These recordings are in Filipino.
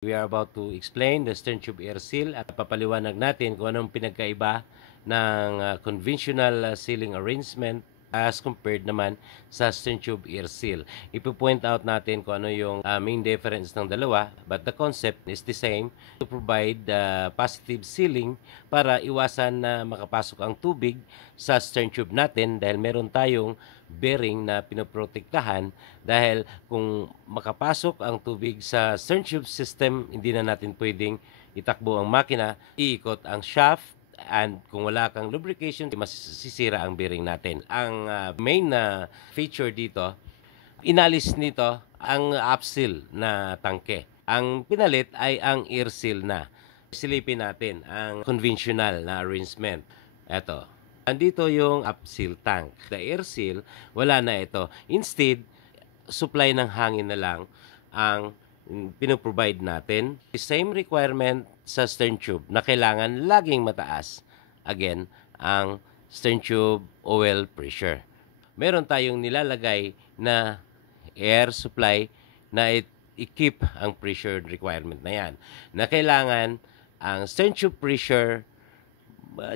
We are about to explain the stern tube air seal at papaliwanag natin kung anong pinagkaiba ng conventional sealing arrangement as compared naman sa stern tube air seal. Ipo-point out natin kung ano yung main difference ng dalawa, but the concept is the same to provide positive sealing para iwasan na makapasok ang tubig sa stern tube natin dahil meron tayong bearing na pinoprotektahan dahil kung makapasok ang tubig sa stern tube system, hindi na natin pwedeng itakbo ang makina, iikot ang shaft, and kung wala kang lubrication, masisira ang bearing natin. Ang main na feature dito, inalis nito ang upseal na tangke. Ang pinalit ay ang air seal na. Silipin natin ang conventional na arrangement. Ito. Andito yung upseal tank. The air seal, wala na ito. Instead, supply ng hangin na lang ang pinoprovide natin. The same requirement sa stern tube na kailangan laging mataas. Again, ang stern tube oil pressure. Meron tayong nilalagay na air supply na i-keep ang pressure requirement na yan. Na kailangan ang stern tube pressure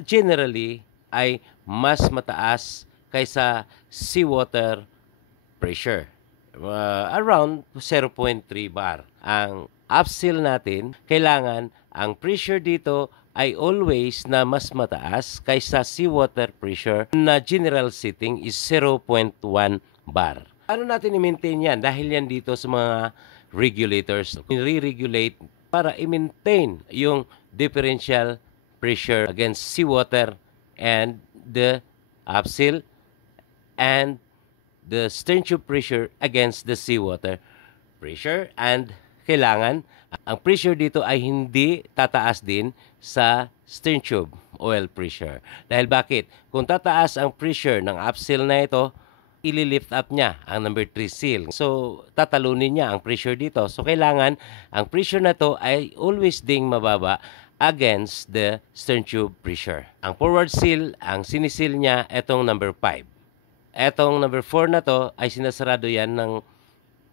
generally ay mas mataas kaysa seawater pressure. Around 0.3 bar. Ang upseal natin, kailangan ang pressure dito ay always na mas mataas kaysa seawater pressure na general setting is 0.1 bar. Ano natin i-maintain yan? Dahil yan dito sa mga regulators. I-regulate para i-maintain yung differential pressure against seawater and the upseal and the stern tube pressure against the seawater pressure, and kailangan ang pressure dito ay hindi tataas din sa stern tube oil pressure. Dahil bakit? Kung tataas ang pressure ng upseal na ito, ililift up niya ang number 3 seal. So, tatalunin niya ang pressure dito. So, kailangan ang pressure na to ay always ding mababa against the stern tube pressure. Ang forward seal, ang sinisil niya, itong number 5. Etong number 4 na to ay sinasarado yan ng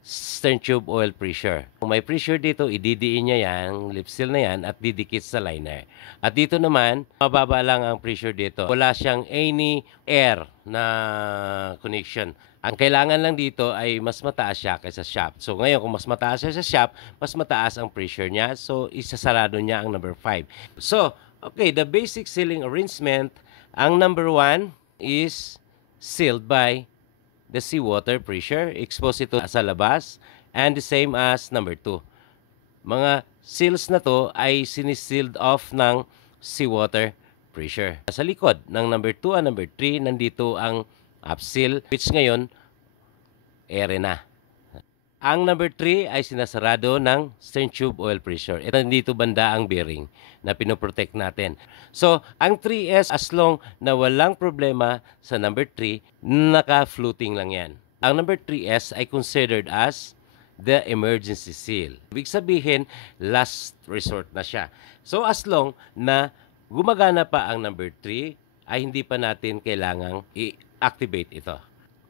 stern tube oil pressure. Kung may pressure dito, ididiin niya yan, lip seal na yan, at didikit sa liner. At dito naman, mababa lang ang pressure dito. Wala siyang any air na connection. Ang kailangan lang dito ay mas mataas siya kaysa shaft. So ngayon, kung mas mataas siya sa shaft, mas mataas ang pressure niya. So isasarado niya ang number 5. So, okay, the basic sealing arrangement, ang number 1 is sealed by the seawater pressure, exposed ito sa labas, and the same as number 2. Mga seals na to ay sinisealed off ng seawater pressure. Sa likod ng number 2 and number 3, nandito ang upseal, which ngayon, ere na. Ang number 3 ay sinasarado ng stern tube oil pressure. Ito dito banda ang bearing na pinoprotect natin. So, ang 3S, as long na walang problema sa number 3, naka-floating lang yan. Ang number 3S ay considered as the emergency seal. Ibig sabihin, last resort na siya. So, as long na gumagana pa ang number 3, ay hindi pa natin kailangang i-activate ito.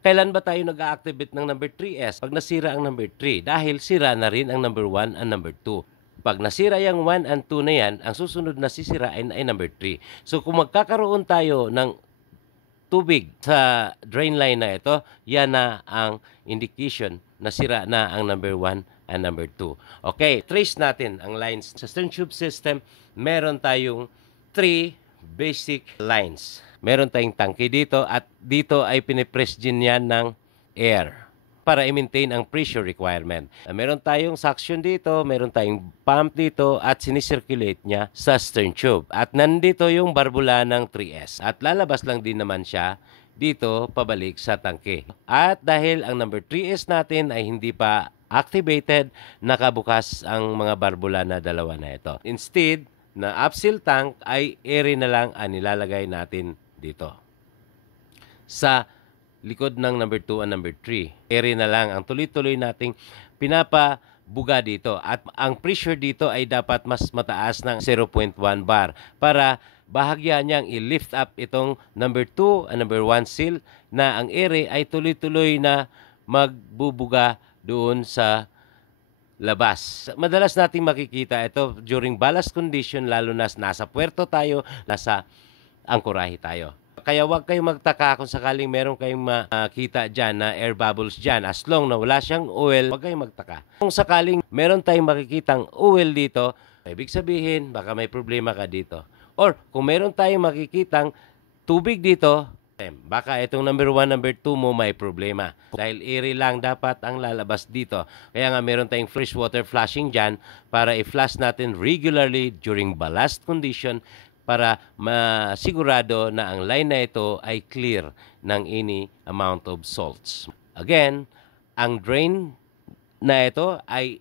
Kailan ba tayo nag-activate ng number 3S? Pag nasira ang number 3, dahil sira na rin ang number 1 and number 2. Pag nasira yung 1 and 2 na yan, ang susunod na sisirain ay number 3. So kung magkakaroon tayo ng tubig sa drain line na ito, yan na ang indication na sira na ang number 1 and number 2. Okay, trace natin ang lines. Sa stern tube system, meron tayong 3 basic lines. Meron tayong tangke dito at dito ay pinipress din yan ng air para i-maintain ang pressure requirement. Meron tayong suction dito, meron tayong pump dito at sinicirculate niya sa stern tube. At nandito yung barbula ng 3S. At lalabas lang din naman siya dito pabalik sa tangke. At dahil ang number 3S natin ay hindi pa activated, nakabukas ang mga barbula na dalawa na ito. Instead, na upseal tank ay ere na lang ang nilalagay natin dito. Sa likod ng number 2 and number 3, ere na lang ang tuloy-tuloy nating pinapabuga dito. At ang pressure dito ay dapat mas mataas ng 0.1 bar para bahagya niyang i-lift up itong number 2 and number 1 seal na ang ere ay tuloy-tuloy na magbubuga doon sa labas. Madalas nating makikita ito during ballast condition, lalo na nasa puerto tayo, nasa angkorahe tayo. Kaya huwag kayong magtaka kung sakaling meron kayong makita dyan na air bubbles dyan. As long na wala siyang oil, huwag kayong magtaka. Kung sakaling meron tayong makikitang oil dito, ibig sabihin baka may problema ka dito. Or kung meron tayong makikitang tubig dito, baka itong number 1, number 2 mo may problema. Dahil iri lang dapat ang lalabas dito. Kaya nga meron tayong freshwater flushing dyan para i-flush natin regularly during ballast condition para masigurado na ang line na ito ay clear ng any amount of salts. Again, ang drain na ito ay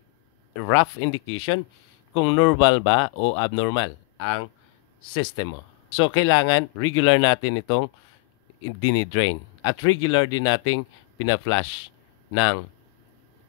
rough indication kung normal ba o abnormal ang system mo. So, kailangan regular natin itong dinidrain. At regular din nating pina-flush ng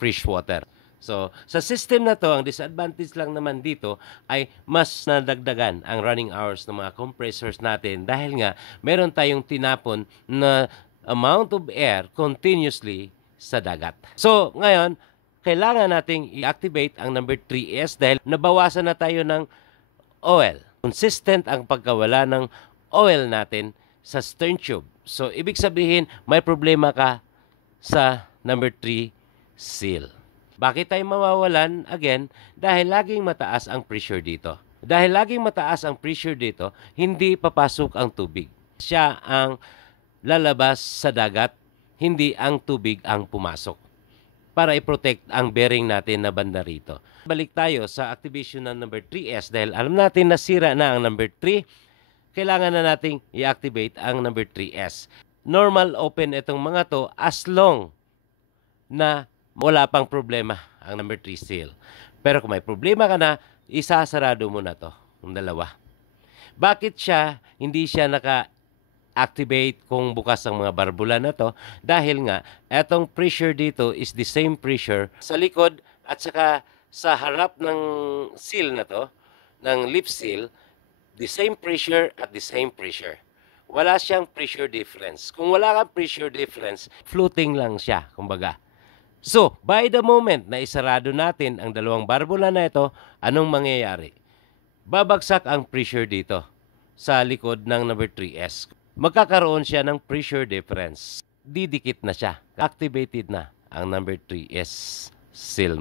fresh water. So, sa system na to, ang disadvantage lang naman dito ay mas nadagdagan ang running hours ng mga compressors natin dahil nga meron tayong tinapon na amount of air continuously sa dagat. So, ngayon, kailangan nating i-activate ang number 3S dahil nabawasan na tayo ng oil. Consistent ang pagkawala ng oil natin sa stern tube. So, ibig sabihin, may problema ka sa number 3 seal. Bakit tayo mawawalan? Again, dahil laging mataas ang pressure dito. Dahil laging mataas ang pressure dito, hindi papasok ang tubig. Siya ang lalabas sa dagat, hindi ang tubig ang pumasok para i-protect ang bearing natin na banda rito. Balik tayo sa activation ng number 3S dahil alam natin nasira na ang number 3. Kailangan na nating i-activate ang number 3S. Normal open itong mga to as long na wala pang problema ang number 3 seal. Pero kung may problema ka na, isasarado mo na to, yung dalawa. Bakit hindi siya naka-activate kung bukas ang mga barbula na to? Dahil nga, etong pressure dito is the same pressure sa likod at saka sa harap ng seal na to, ng lip seal, the same pressure at the same pressure. Wala siyang pressure difference. Kung wala kang pressure difference, floating lang siya, kumbaga. So, by the moment na isarado natin ang dalawang barbula na ito, anong mangyayari? Babagsak ang pressure dito sa likod ng number 3S. Magkakaroon siya ng pressure difference. Didikit na siya. Activated na ang number 3S seal.